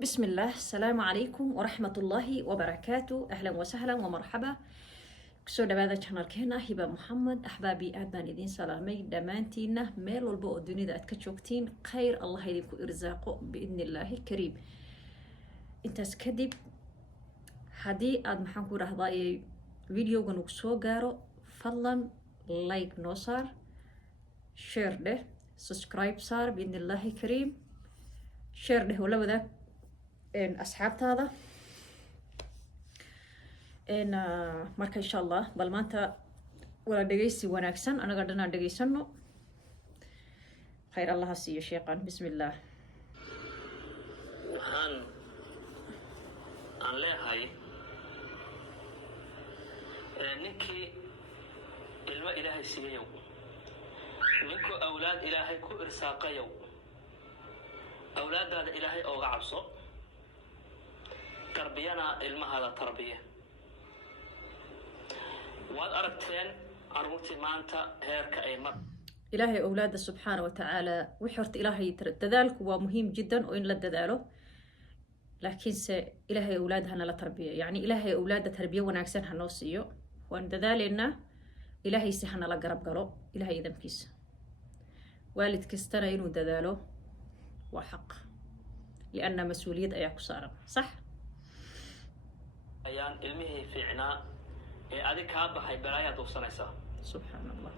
بسم الله. السلام عليكم ورحمة الله وبركاته. أهلا وسهلا ومرحبا. كسو دبادة channelkeena هبة محمد. أحبابي aad baan idin salaamay dhammaantiina meel walba oo dunida aad ka joogtiin khayr allah idinku irsaaqo biidni illaahi kariim. intaas kadib haddii aad maxaan ku dhahdaa videogan uu soo gaaro fadlan like noo saar, share dheh, subscribe saar biidni illaahi kariim, share dheh wala wadaag asxaabtaada marka insha allah bal maanta wala dhegeysi wanaagsan anaga dhanaan dhegeysano. khayr allaha siiyo sheeqan. bismillaah. waxaan aan leeyahay ninkii ilmo ilaahay siiyayow, ninkuu awlaad ilaahay ku irsaaqayow, awlaadaada ilaahay ooga cabso, tarbiyana ilmahaada tarbiya. waad aragteen carruurtii maanta heerka ay mar ilaahay awlaada subxaana wa tacaala wixii horta ilaahay dadaalku waa muhiim jiddan oo in la dadaalo, laakiinse ilaahay awlaad hana la tarbiyo, yacni ilaahay awlaada tarbiyo wanaagsan hanoo siiyo. waan dadaaleynaa, ilaahayse hanala garab galo ilaahay idamkiisa. waalid kastana inuu dadaalo waa xaq, lianna mas-uuliyad ayaa ku saaran. sax ayaan ilmihii fiicnaa ee adig kaa baxay balaayaad uufsanaysaa. subxaan allah.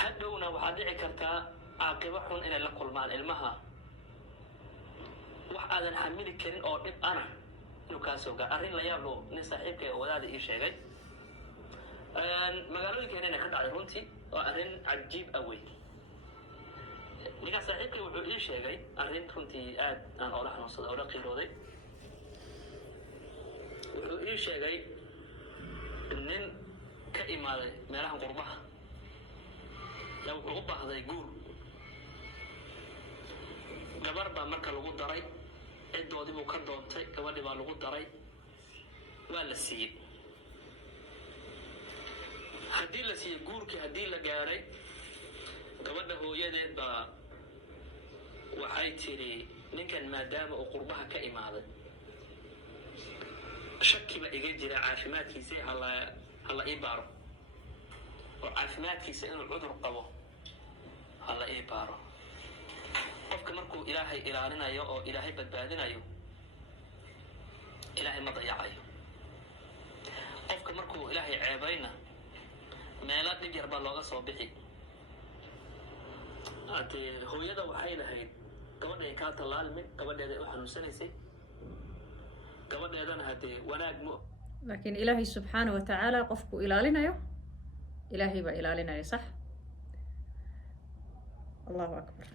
hadhowna waxaad dhici kartaa caaqibo xun inay la kulmaan ilmaha, wax aadan xamili karin oo dhib ana inuu kaa soo gaar. arrin la yaablo nin saaxiibka oo wadaada ii sheegay magaalooyinkeena inay ka dhacday runtii waa arrin cajiib ah wey. ninkaan saaxiibkay wuxuu ii sheegay arrin runtii aad aan oola xanuunsaday oola qiirooday. wuxuu ii sheegay nin ka imaaday meelahan qurbaha yaa wuxuu u baahday guur. gabar baa marka lagu daray, ciddoodii buu ka doontay, gabadhii baa lagu daray, waa la siiyey. haddii la siiyey guurkii haddii la gaaray, gabadha hooyadeed baa waxay tidhi ninkan maadaama uu qurbaha ka imaaday shakiba iga jira caafimaadkiisa hala ii baaro, oo caafimaadkiisa inuu cudur qabo hala ii baaro. qofka markuu ilaahay ilaalinayo oo ilaahay badbaadinayo, ilaahay ma dayacayo. qofka markuu ilaahay ceebayna meelo dhib yar baa looga soo bixi. haddee hooyada waxay lahayd gabadhay kaa tallaalmin, gabadheeday u xanuunsanaysay, gabadheedana haddee wanaag laakiin ilaahay subxaana wa tacaala qofku ilaalinayo, ilaahay baa ilaalinaya. sax. allahu akbar.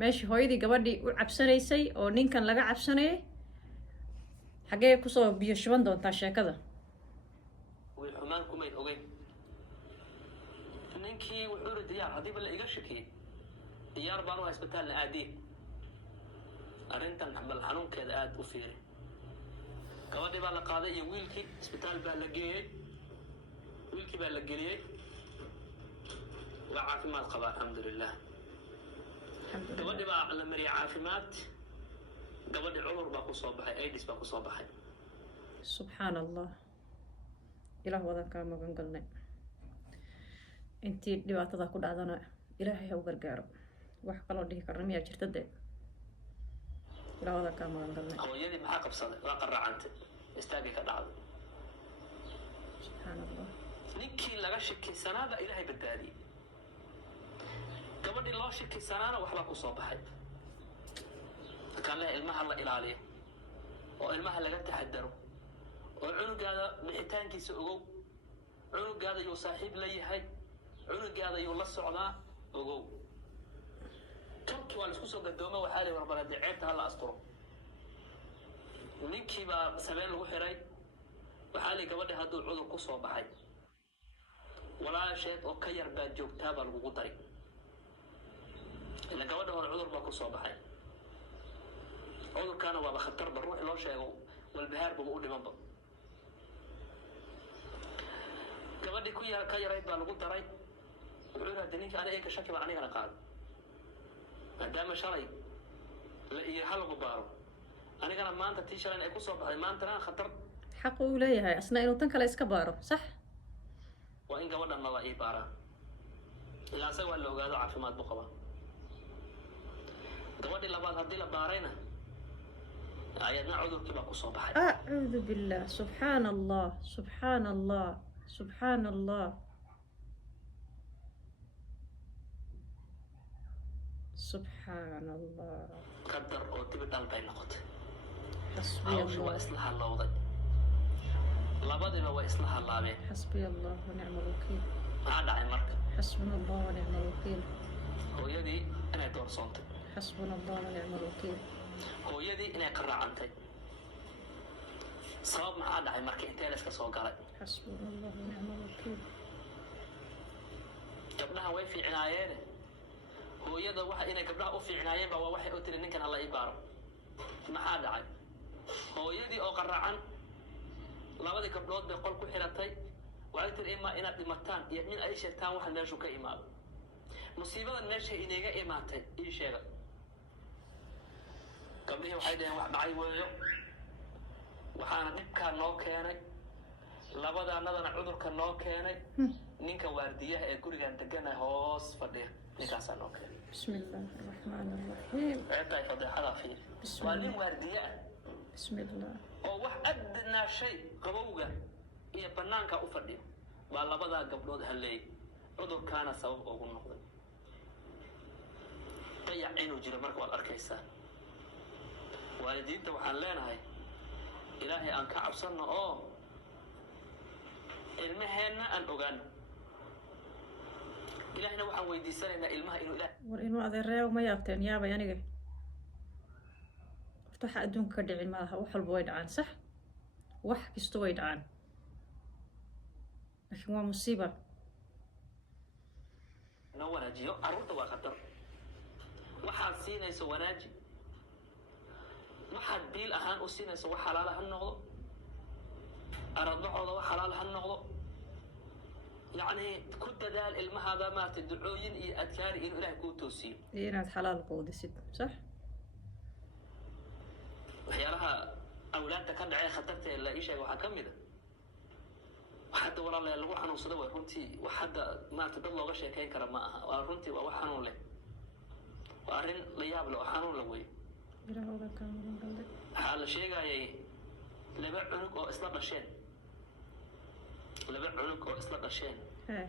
meeshii hooyadii gabadhii u cabsanaysay oo ninkan laga cabsanayay, xaggee kusoo biyo shuban doontaa sheekada? way xumaan kumayd ogeyn. ninkii wuxuu iri diyaar haddiiba la iga shakiyey, diyaar baan u isbitaalna aadiin. arrintan bal xanuunkeeda aad u fiiri. gabadhii baa la qaaday iyo wiilkii isbitaal baa la geeyey, wiilkii baa la geliyey, waa caafimaad qaba alxamdulilah. gabadhii baa la mariyay caafimaad, gabadhii cudur baa kusoo baxay, aidis baa kusoo baxay. subxaan allah. ilaah wadan kaa magan galnay. intii dhibaatada ku dhacdana ilaahay ha u gargaaro. wax kaloo dhihi karna miyaa jirta dee? ilaah wadan kaa magan galnay. hooyadii maxaa qabsaday? waa qaraacantay, istaagay ka dhacday. subxaan allah. ninkii laga shakisanaaba ilaahay badbaadiyey, gabadhii loo shakisanaana waxbaa kusoo baxay. markaan leeyahay ilmaha la ilaaliyo, oo ilmaha laga taxadaro, oo cunugaada bixitaankiisa ogow, cunugaada yuu saaxiib la yahay, cunugaada yuu la socdaa ogow. turki waa laisku soo gadooma, waxaa la warbar haddii ceebta hala asturo. ninkii baa sabeen lagu xiray, waxaa la gabadha hadduu cudur ku soo baxay, walaasheed oo ka yar baad joogtaa baa lagugu daray. ila gabadha hore cudur baa ku soo baxay, cudurkaana waaba khatarba, ruux loo sheego walbahaar buba u dhimanba. gabadhii ka yarayd baa lagu daray, wuxuu yidhahda ninka aniga shaki baa anigana qaado. maadaama shalay la iyo hal lagu baaro anigana maanta tii shalan ay ku soo baxday maantana khatar xaq uu leeyahay asna inuu tan kale iska baaro sax waa in gabadhan maba ii baaraa ilaa asaga waa la ogaado caafimaad buu qabaa gabadhii labaad haddii la baarayna ayadna cudurkii baa ku soo baxay acuudu billah subxaana allah subxaana allah subxaana allah subxaana allah qadar oo dibi dhal bay noqotay xasbiya hawsha waa allah isla hallowday labadiiba way isla hallaabeen xasbiya allah wanicma alwakiil maxaa dhacay marka xasbuna allah wanicma alwakiil hooyadii inay doorsoontay xasbuna allah wanicma alwakiil hooyadii inay qaraacantay sabab maxaa dhacay marka intee la iska soo galay xasbuna allah wanicma alwakiil gabdhaha way fiicnaayeene hooyada waxa inay gabdhaha u fiicnaayeenba waa waxay u tiri ninkan hala ii baaro maxaa dhacay hooyadii oo qaraacan labadii gabdhood bay qol ku xiratay waxay tiri imaa inaad dhimataan iyo in ay sheegtaan waxa meeshu ka imaado musiibadan meesha inaga imaatay ii sheega gabdhihii waxay dhaheen wax dhacay weeyo waxaana dhibkaa noo keenay labadaanadana cudurka noo keenay ninka waardiyaha ee gurigan degana hoos fadhiya ninkaasaa noo keenay بسم الله الرحمن الرحيم ceebtaay fadeexadaa fiir waa nin waardiye ah بسم الله oo wax adnaa shay qabowga iyo bannaanka u fadhiyo baa labadaa gabdhood halleeyay cudurkaana sabab ugu noqday dayac inuu jiro marka waad arkaysaa waalidiinta waxaan leenahay ilaahay aan ka cabsanno oo ilmaheenna aan ogaano ilaahayna waxaan weydiisanaynaa ilmaha inuu ilaah war inuu adeereeyo ma yaabteen yaabay aniga horta waxa adduunka ka dhici maaha wax walba way dhacaan sax wax kasta way dhacaan laakiin waa musiiba noo wanaajiyo carruurta waa khatar waxaad siinayso wanaaji waxaad biil ahaan u siinayso wax xalaala ha noqdo aradnacooda wax xalaal ha noqdo yacni ku dadaal ilmahaada maaragtay ducooyin iyo adkaari inuu ilaahay kuu toosiyo iyo inaad xalaal quudisid sax waxyaalaha awlaadda ka dhacee khatarta ee la ii sheega waxaa ka mid a wax hadda walaalayaal lagu xanuunsado waa runtii wax hadda maaragtay dad looga sheekayn kara ma aha waa runtii waa wax xanuun leh waa arrin la yaab leh oo xanuun la weeye ilahooda kaa mudan galday waxaa la sheegayay laba cunug oo isla dhasheen eh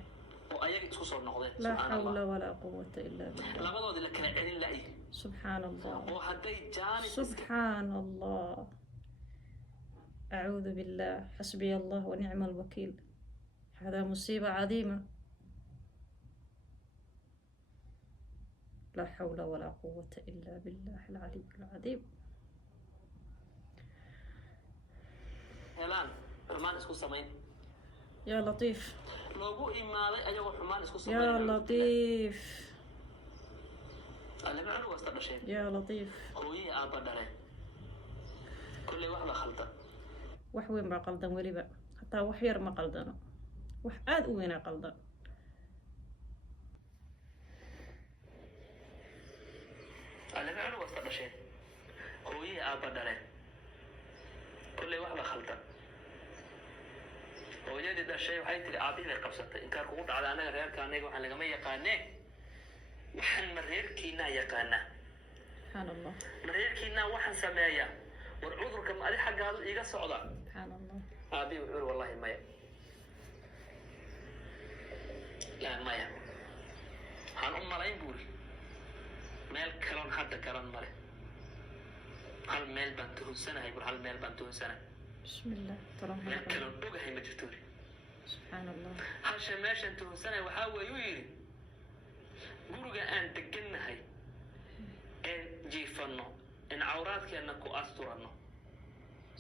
oo ayaga isku soo noqdeen laa subxaan allah xawla walaa quwata ilaa billah labadoodii la kala celin la'yi subxaan allah oo hadday jaanis سبحان الله أعوذ بالله حسبي الله ونعم الوكيل هذا مصيبة عظيمة لا حول ولا قوة إلا بالله العلي العظيم helaan xumaan isku samayn يا لطيف loogu imaaday ayagoo xumaan isku يا samayn لطيف laba cunug oo isla dhasheen يا لطيف hooyihii aabba dhaleen kolley wax la khaldan wax weyn baa qaldan weliba hataa wax yar ma qaldano wax aad u weynaa qaldan laba cunug oo isla dhasheen hooyihii aabba dhaleen kolley wax la khaldan hooyadii dhashay waxay tiri aabbihii bay qabsatay inkaan kugu dhacday anaga reerka anaga waxaan lagama yaqaanee waxaan ma reerkiinaa yaqaanaa سبحان الله ma reerkiinaa waxaan sameeyaa war cudurka ma adi xaggaadu iiga socda سبحان الله aabii wuxuu iri wallahi maya yaa maya waxaan u malayn buuri meel kaloon hadda garan male hal meel baan tuhunsanahay bur hal meel baan tuhunsanahay بسم الله ترى meel kaloon ogahay ma jirto uri سبحان الله halsha meeshaan tuhunsanahay waxaa weeyuu yidhi guriga aan degannahay een jiifanno in cawraadkeenna ku asturanno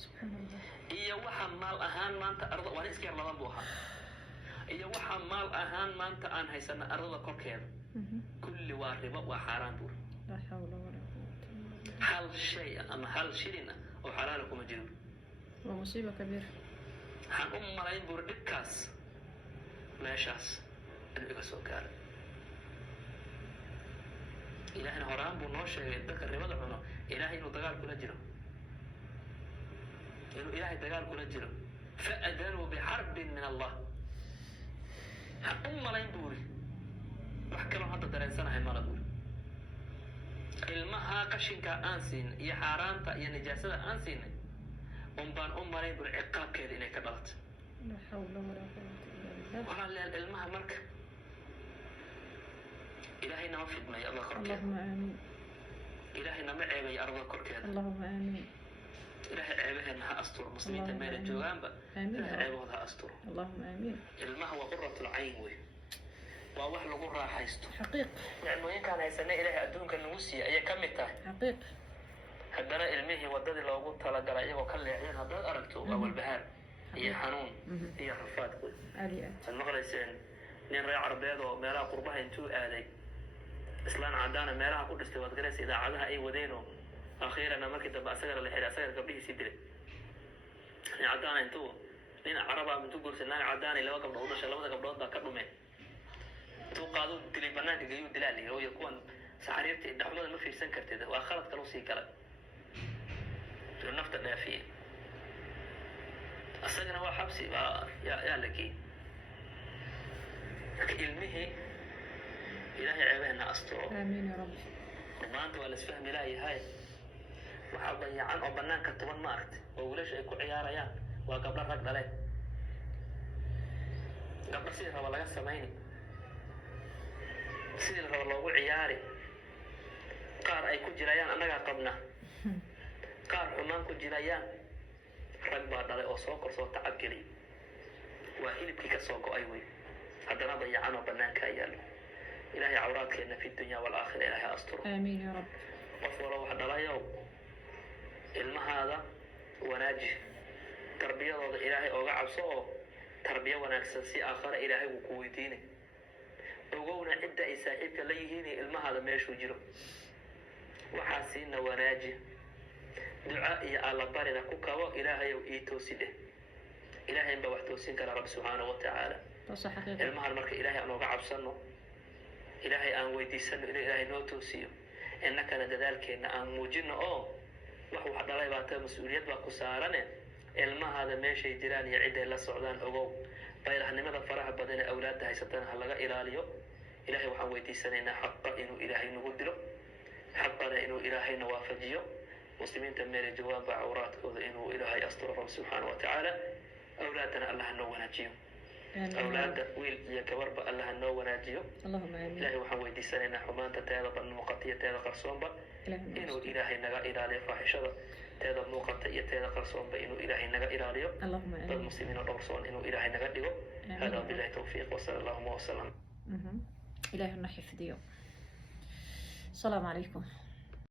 سبحان الله iyo waxa maal ahaan maanta arda waa iska yar laban buu ahaa iyo waxa maal ahaan maanta aan haysana ardada korkeeda kulli waa ribo waa xaaraan buur لا حول ولا قوة إلا بالله hal shay ah ama hal shilin ah oo xalaala kuma jiro ومصيبة كبيرة waxaan u malayn buur dhibkaas meeshaas inuu iga soo gaaray ilaahina horaan buu noo sheegay dadka ribada cuno ilaahay inuu dagaal kula jiro إنه إلهي دجال كل جرو فأذنوا بحرب من الله ما لين بوري وحكلوا حتى درين سنة هاي ما بوري المها قشنك أنسين يا حرامتا يا نجاسة أنسين بان ما لين بوري عقاب كذا إنك كبرت لا حول ولا قوة إلا بالله. ولا المها مرك إلهي نوفد ما يا الله كركه اللهم آمين. إلهي نما عيبي أرض كركه اللهم آمين. إلهي عيبه إنها أسطر مسلمين تميل الجوان آمين. إلهي عيبه أسطر اللهم آمين. المها هو قرة العين وي وواحد قرة حيستو حقيق. لأنه إن كان هيسنة إلهي أدونك النوسية أي كم تاه حقيق. haddana ilmihii wadadii loogu talagalay iyagoo ka leexiyeen haddaad aragto waa walbahaar iyo xanuun iyo rafaad wey waxaad maqlayseen nin reer carbeed oo meelaha qurbaha intuu aaday islaan cadaana meelaha ku dhistay waad garaysa idaacadaha ay wadeenoo akhiirana markii dambe asagana la xiray asagana gabdhihiisii dilay nin cadaana intuu nin caraba intuu guursan naag cadaana laba gabdhood u dhashay labada gabdhood baa ka dhumeen intuu qaado dilay banaanka geeyuu dilaa la yidhi kuwan saxariirta dhaxmada ma fiirsan kartid waa khalad kale usii galay نفط النافية أصلاً هو حبسي يا لكي علمه إلهي عيبنا أسطره آمين يا رب. وما أنت ولا سفهم إلهي هاي وحاول يعان أو بنان كتبان مارت وولش يكون عيارة يا وقبل الرقل عليه قبل سيدنا والله سمعيني سيدنا والله عياري قار أي كل جريان أنا قبلنا qaar xumaan ku jirayaan rag baa dhalay oo soo korsoo tacab geliyay waa hilibkii ka soo go'ay wey haddana dayacan oo bannaanka yaalo ilaahay cawraadkeena fi dunya wal aakhira ilaahay asturo aamiin ya rab qof walba wax dhalayow ilmahaada wanaaji tarbiyadooda ilaahay ooga cabso oo tarbiya wanaagsan si aakhira ilaahay uu ku weydiinay ogowna cidda ay saaxiibka la yihiin ilmahaada meeshuu jiro waxaasiina wanaaji دعاء يا الله بارنا كوكاو إلهي وإيتوسيده إلهي إن بوحتوسين كلا رب سبحانه وتعالى صحيح المهر مرك إلهي أنا قعب سنو إلهي أن ويدي سنو إلهي نوتوسيو إنك أنا ذلك إن أن موجنا وحو حد الله يبعث مسؤوليات وكسارنا المهر هذا ماشي جيران يعيد إلى السعودان أو بايرح نمذا فرح بدنا أولاد هاي ستنا هلا إلاليو إلهي وحو ويدي سنة حق إنه إلهي نقدره حقنا إنه إلهي نوافجيه مسلمين تمير الجواب عوراتكم إنه إلهي أستر رب سبحانه وتعالى أولادنا الله نو وناجيهم أولاد ويل يا كبر الله نو وناجيهم اللهم آمين إلهي وحوي دي سنة حمان تتعرض المقطية تعرض قرصون با إنه إلهي نجا إلهي فاحشة تعرض المقطية تعرض قرصون با إنه إلهي نجا إلهي اللهم آمين المسلمين الرسول إنه إلهي نجا ديو هذا بالله توفيق وصلى الله وسلم إلهي نحفظ ديو السلام عليكم